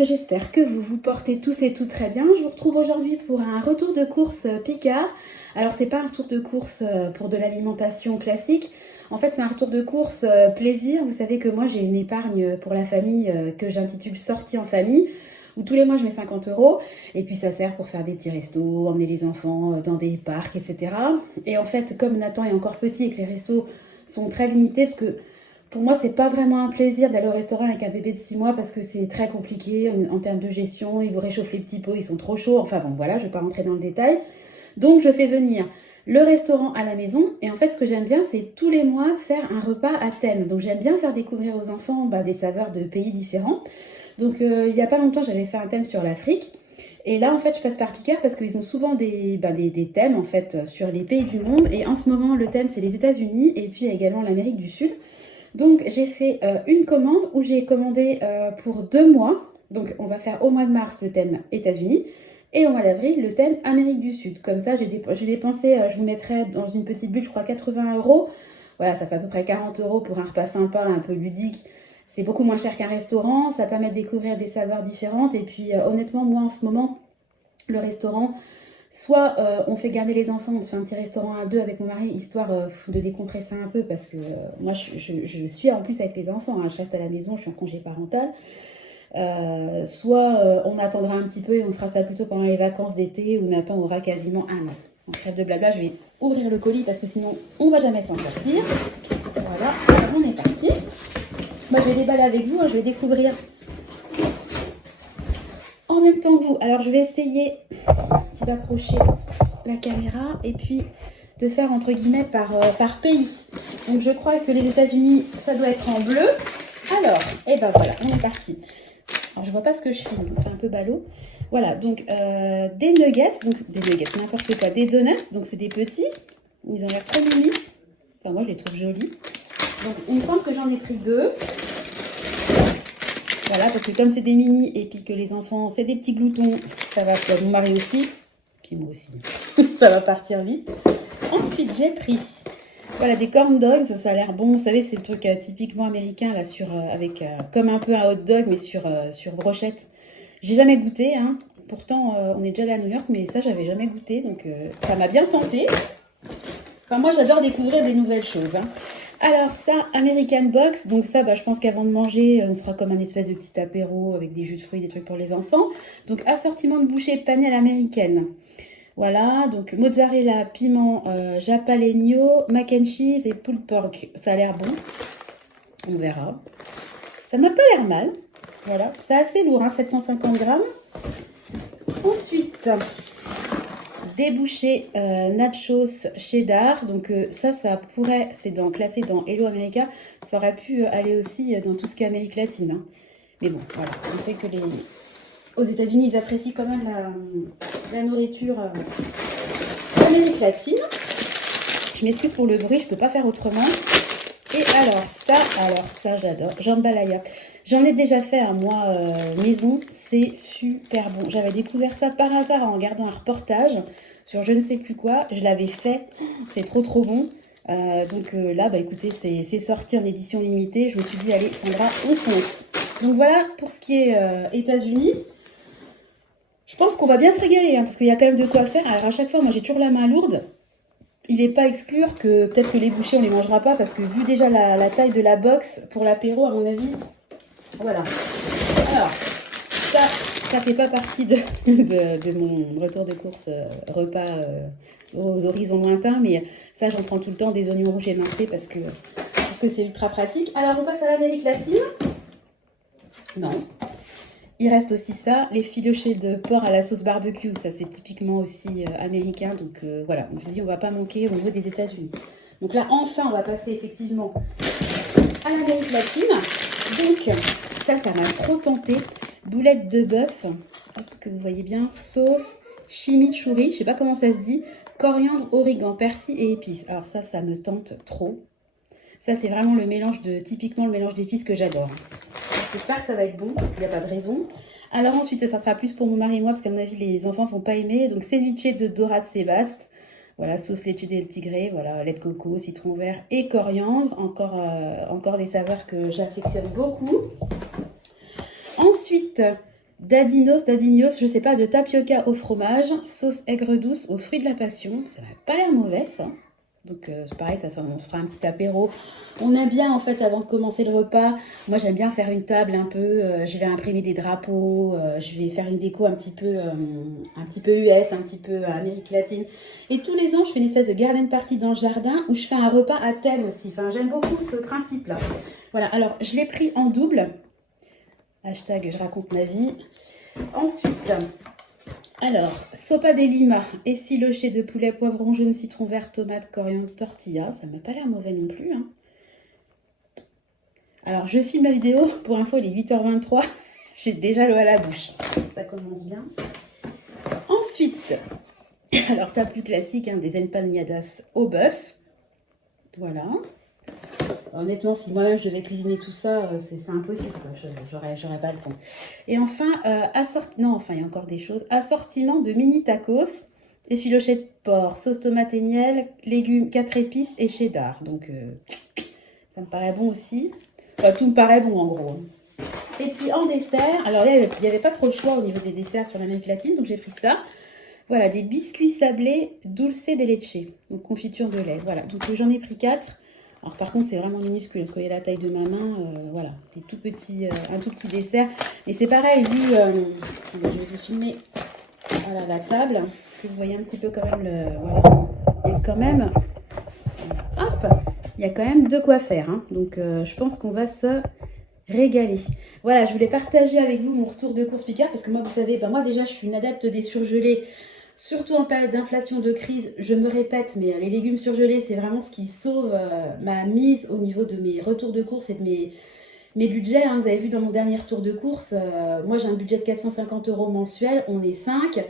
J'espère que vous vous portez tous et toutes très bien. Je vous retrouve aujourd'hui pour un retour de course Picard. Alors c'est pas un retour de course pour de l'alimentation classique. En fait c'est un retour de course plaisir. Vous savez que moi j'ai une épargne pour la famille que j'intitule Sortie en famille, où tous les mois je mets 50 € et puis ça sert pour faire des petits restos, emmener les enfants dans des parcs, etc. Et en fait comme Nathan est encore petit et que les restos sont très limités, parce que pour moi, c'est pas vraiment un plaisir d'aller au restaurant avec un bébé de 6 mois parce que c'est très compliqué en termes de gestion. Ils vous réchauffent les petits pots, ils sont trop chauds. Enfin bon, voilà, je vais pas rentrer dans le détail. Donc, je fais venir le restaurant à la maison. Et en fait, ce que j'aime bien, c'est tous les mois faire un repas à thème. Donc, j'aime bien faire découvrir aux enfants des saveurs de pays différents. Donc, il y a pas longtemps, j'avais fait un thème sur l'Afrique. Et là, en fait, je passe par Picard parce qu'ils ont souvent des thèmes, en fait, sur les pays du monde. Et en ce moment, le thème, c'est les États-Unis et puis également l'Amérique du Sud. Donc j'ai fait une commande où j'ai commandé pour 2 mois. Donc on va faire au mois de mars le thème États-Unis et au mois d'avril le thème Amérique du Sud. Comme ça j'ai dépensé, je vous mettrai dans une petite bulle, je crois 80 €. Voilà, ça fait à peu près 40 € pour un repas sympa, un peu ludique. C'est beaucoup moins cher qu'un restaurant, ça permet de découvrir des saveurs différentes. Et puis honnêtement, moi en ce moment, le restaurant, soit on fait garder les enfants, on se fait un petit restaurant à deux avec mon mari, histoire de décompresser un peu, parce que moi je suis en plus avec les enfants, hein, je reste à la maison, je suis en congé parental. Soit on attendra un petit peu et on fera ça plutôt pendant les vacances d'été où Nathan aura quasiment un an. En trêve de blabla, je vais ouvrir le colis parce que sinon on ne va jamais s'en sortir. Voilà, alors on est parti. Moi je vais déballer avec vous, hein, je vais découvrir en même temps que vous. Alors je vais essayer d'approcher la caméra et puis de faire entre guillemets par pays. Donc je crois que les États-Unis, ça doit être en bleu. Alors, et ben voilà, on est parti. Alors je vois pas ce que je filme, c'est un peu ballot. Voilà, donc des nuggets, n'importe quoi, des donuts, donc c'est des petits. Ils ont l'air très mimi. Enfin moi je les trouve jolis. Donc il me semble que j'en ai pris 2. Voilà, parce que comme c'est des mini et puis que les enfants, c'est des petits gloutons, ça va, mon mari aussi, puis moi aussi, ça va partir vite. Ensuite, j'ai pris, voilà, des corn dogs, ça a l'air bon, vous savez, c'est le truc typiquement américain, là, avec, comme un peu un hot dog, mais sur brochette. J'ai jamais goûté, hein, pourtant, on est déjà allé à New York, mais ça, j'avais jamais goûté, donc ça m'a bien tenté. Enfin, moi, j'adore découvrir des nouvelles choses, hein. Alors ça, American Box, donc ça, je pense qu'avant de manger, on sera comme un espèce de petit apéro avec des jus de fruits, des trucs pour les enfants. Donc assortiment de bouchées panées à l'américaine. Voilà, donc mozzarella, piment, jalapeno, mac and cheese et pulled pork. Ça a l'air bon, on verra. Ça m'a pas l'air mal, voilà, c'est assez lourd, hein, 750 grammes. Ensuite, des bouchées nachos cheddar, donc ça pourrait, c'est classé dans Hello America, ça aurait pu aller aussi dans tout ce qui est Amérique latine, hein. Mais bon, voilà, on sait que aux États-Unis ils apprécient quand même la nourriture d'Amérique latine. Je m'excuse pour le bruit, je peux pas faire autrement. Et alors ça j'adore, jambalaya. J'en ai déjà fait un mois maison, c'est super bon. J'avais découvert ça par hasard en regardant un reportage sur je ne sais plus quoi. Je l'avais fait, c'est trop bon. Donc là, écoutez, c'est sorti en édition limitée. Je me suis dit, allez Sandra, on fonce. Donc voilà pour ce qui est États-Unis. Je pense qu'on va bien se régaler, hein, parce qu'il y a quand même de quoi faire. Alors à chaque fois, moi j'ai toujours la main lourde. Il n'est pas à exclure que peut-être que les bouchées, on les mangera pas, parce que vu déjà la taille de la box pour l'apéro, à mon avis, voilà. Alors, ça fait pas partie de mon retour de course repas aux horizons lointains, mais ça, j'en prends tout le temps, des oignons rouges émincés, parce que c'est ultra pratique. Alors, on passe à l'Amérique latine. Non. Il reste aussi ça, les filochés de porc à la sauce barbecue. Ça, c'est typiquement aussi américain. Donc voilà, je vous dis, on ne va pas manquer au niveau des États-Unis. Donc là, enfin, on va passer effectivement à l'Amérique latine. Donc, ça m'a trop tenté. Boulettes de bœuf, que vous voyez bien. Sauce chimichurri, je ne sais pas comment ça se dit. Coriandre, origan, persil et épices. Alors ça me tente trop. Ça, c'est vraiment typiquement le mélange d'épices que j'adore. J'espère que ça va être bon, il n'y a pas de raison. Alors ensuite, ça sera plus pour mon mari et moi, parce qu'à mon avis, les enfants ne vont pas aimer. Donc, ceviche de dorade Sébaste. Voilà, sauce leche del tigre, voilà, lait de coco, citron vert et coriandre. Encore des saveurs que j'affectionne beaucoup. Ensuite, Dadinos, je sais pas, de tapioca au fromage, sauce aigre douce aux fruits de la passion. Ça n'a pas l'air mauvais, ça. Donc c'est pareil, on se fera un petit apéro. On aime bien en fait avant de commencer le repas. Moi j'aime bien faire une table un peu. Je vais imprimer des drapeaux. Je vais faire une déco un petit peu US, un petit peu Amérique latine. Et tous les ans je fais une espèce de garden party dans le jardin où je fais un repas à thème aussi. Enfin j'aime beaucoup ce principe-là. Voilà. Alors je l'ai pris en double. Hashtag je raconte ma vie. Ensuite. Alors, sopa de lima, effiloché de poulet, poivron jaune, citron vert, tomate, coriandre, tortilla. Ça m'a pas l'air mauvais non plus. Hein. Alors, je filme la vidéo. Pour info, il est 8h23. J'ai déjà l'eau à la bouche. Ça commence bien. Ensuite, alors ça plus classique, hein, des empanadas au bœuf. Voilà. Honnêtement, si moi-même je devais cuisiner tout ça, c'est impossible. J'aurais pas le temps. Et enfin, il y a encore des choses. Assortiment de mini tacos, effiloché de porc, sauce tomate et miel, légumes 4 épices et cheddar. Donc, ça me paraît bon aussi. Enfin, tout me paraît bon en gros. Et puis en dessert, alors il n'y avait pas trop de choix au niveau des desserts sur l'Amérique latine, donc j'ai pris ça. Voilà, des biscuits sablés dulce de leche, donc confiture de lait. Voilà, donc j'en ai pris 4. Alors par contre, c'est vraiment minuscule. Vous voyez la taille de ma main, voilà, un tout petit dessert. Et c'est pareil, vu, je vais vous filmer, voilà, la table, que vous voyez un petit peu quand même voilà, il y a quand même, hop, il y a quand même de quoi faire. Hein. Donc je pense qu'on va se régaler. Voilà, je voulais partager avec vous mon retour de course Picard parce que moi, vous savez, moi déjà, je suis une adepte des surgelés. Surtout en période d'inflation, de crise, je me répète, mais les légumes surgelés, c'est vraiment ce qui sauve ma mise au niveau de mes retours de course et de mes budgets. Hein. Vous avez vu dans mon dernier retour de course, moi j'ai un budget de 450 € mensuel, on est 5.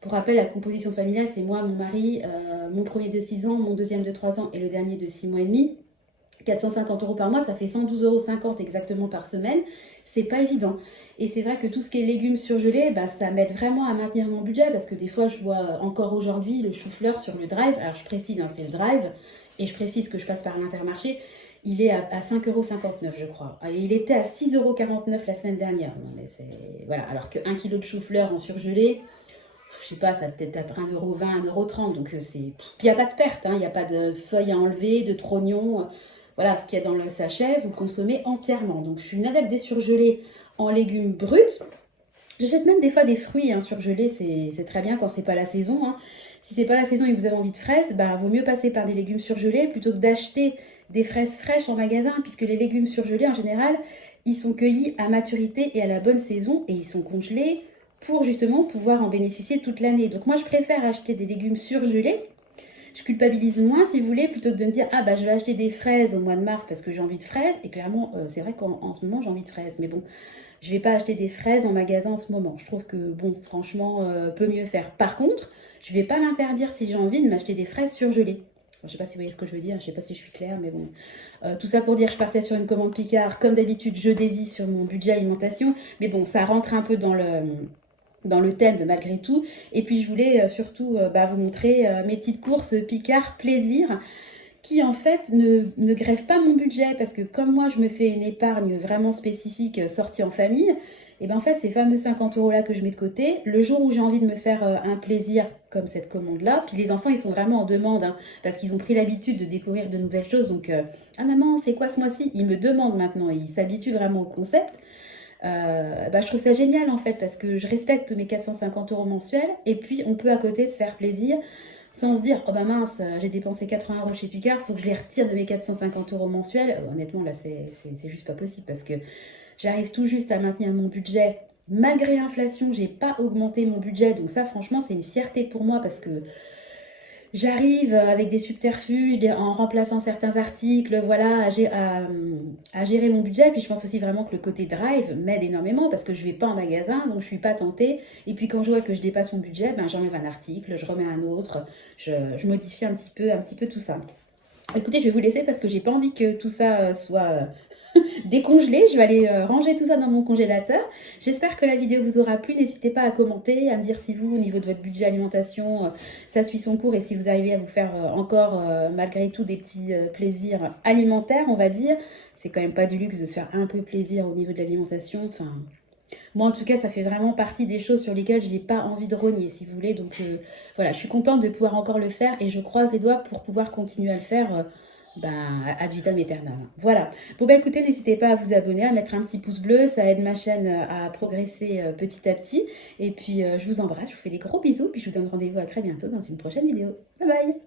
Pour rappel, la composition familiale, c'est moi, mon mari, mon premier de 6 ans, mon deuxième de 3 ans et le dernier de 6 mois et demi. 450 € par mois, ça fait 112,50 € exactement par semaine. C'est pas évident. Et c'est vrai que tout ce qui est légumes surgelés, ça m'aide vraiment à maintenir mon budget parce que des fois, je vois encore aujourd'hui le chou-fleur sur le drive. Alors, je précise, hein, c'est le drive et je précise que je passe par l'Intermarché. Il est à 5,59 €, je crois. Et il était à 6,49 € la semaine dernière. Non, mais voilà. Alors que 1 kg de chou-fleur en surgelé, je sais pas, ça peut être 1,20 €, 1,30 €. Donc, il n'y a pas de perte. Hein, il n'y a pas de feuilles à enlever, de trognons. Voilà, ce qu'il y a dans le sachet, vous le consommez entièrement. Donc, je suis une adepte des surgelés en légumes bruts. J'achète même des fois des fruits surgelés, c'est très bien quand c'est pas la saison. Hein. Si c'est pas la saison et que vous avez envie de fraises, vaut mieux passer par des légumes surgelés plutôt que d'acheter des fraises fraîches en magasin, puisque les légumes surgelés, en général, ils sont cueillis à maturité et à la bonne saison, et ils sont congelés pour justement pouvoir en bénéficier toute l'année. Donc moi, je préfère acheter des légumes surgelés. Je culpabilise moins, si vous voulez, plutôt que de me dire « Ah, je vais acheter des fraises au mois de mars parce que j'ai envie de fraises. » Et clairement, c'est vrai qu'en ce moment, j'ai envie de fraises. Mais bon, je ne vais pas acheter des fraises en magasin en ce moment. Je trouve que, bon, franchement, peut mieux faire. Par contre, je ne vais pas l'interdire si j'ai envie de m'acheter des fraises surgelées. Je ne sais pas si vous voyez ce que je veux dire, je ne sais pas si je suis claire, mais bon. Tout ça pour dire que je partais sur une commande Picard. Comme d'habitude, je dévie sur mon budget alimentation. Mais bon, ça rentre un peu dans le thème malgré tout. Et puis je voulais surtout vous montrer mes petites courses Picard plaisir qui en fait ne grèvent pas mon budget parce que comme moi je me fais une épargne vraiment spécifique sortie en famille, et en fait ces fameux 50 € là que je mets de côté, le jour où j'ai envie de me faire un plaisir comme cette commande là, puis les enfants ils sont vraiment en demande parce qu'ils ont pris l'habitude de découvrir de nouvelles choses, donc ah maman c'est quoi ce mois-ci, ils me demandent maintenant, ils s'habituent vraiment au concept. Je trouve ça génial en fait parce que je respecte mes 450 € mensuels et puis on peut à côté se faire plaisir sans se dire oh mince j'ai dépensé 80 € chez Picard, faut que je les retire de mes 450 € mensuels. Honnêtement là c'est juste pas possible parce que j'arrive tout juste à maintenir mon budget malgré l'inflation, j'ai pas augmenté mon budget, donc ça franchement c'est une fierté pour moi parce que j'arrive avec des subterfuges, en remplaçant certains articles, voilà, à gérer mon budget. Puis je pense aussi vraiment que le côté drive m'aide énormément parce que je ne vais pas en magasin, donc je ne suis pas tentée. Et puis quand je vois que je dépasse mon budget, j'enlève un article, je remets un autre, je modifie un petit peu tout ça. Écoutez, je vais vous laisser parce que j'ai pas envie que tout ça soit décongelé. Je vais aller ranger tout ça dans mon congélateur. J'espère que la vidéo vous aura plu. N'hésitez pas à commenter, à me dire si vous, au niveau de votre budget alimentation, ça suit son cours et si vous arrivez à vous faire encore, malgré tout, des petits plaisirs alimentaires, on va dire. C'est quand même pas du luxe de se faire un peu plaisir au niveau de l'alimentation. Enfin, Moi, en tout cas, ça fait vraiment partie des choses sur lesquelles j'ai pas envie de rogner, si vous voulez. Donc voilà, je suis contente de pouvoir encore le faire et je croise les doigts pour pouvoir continuer à le faire ad vitam aeternam. Voilà. Bon, bah écoutez, n'hésitez pas à vous abonner, à mettre un petit pouce bleu. Ça aide ma chaîne à progresser petit à petit. Et puis, je vous embrasse, je vous fais des gros bisous. Puis je vous donne rendez-vous à très bientôt dans une prochaine vidéo. Bye bye!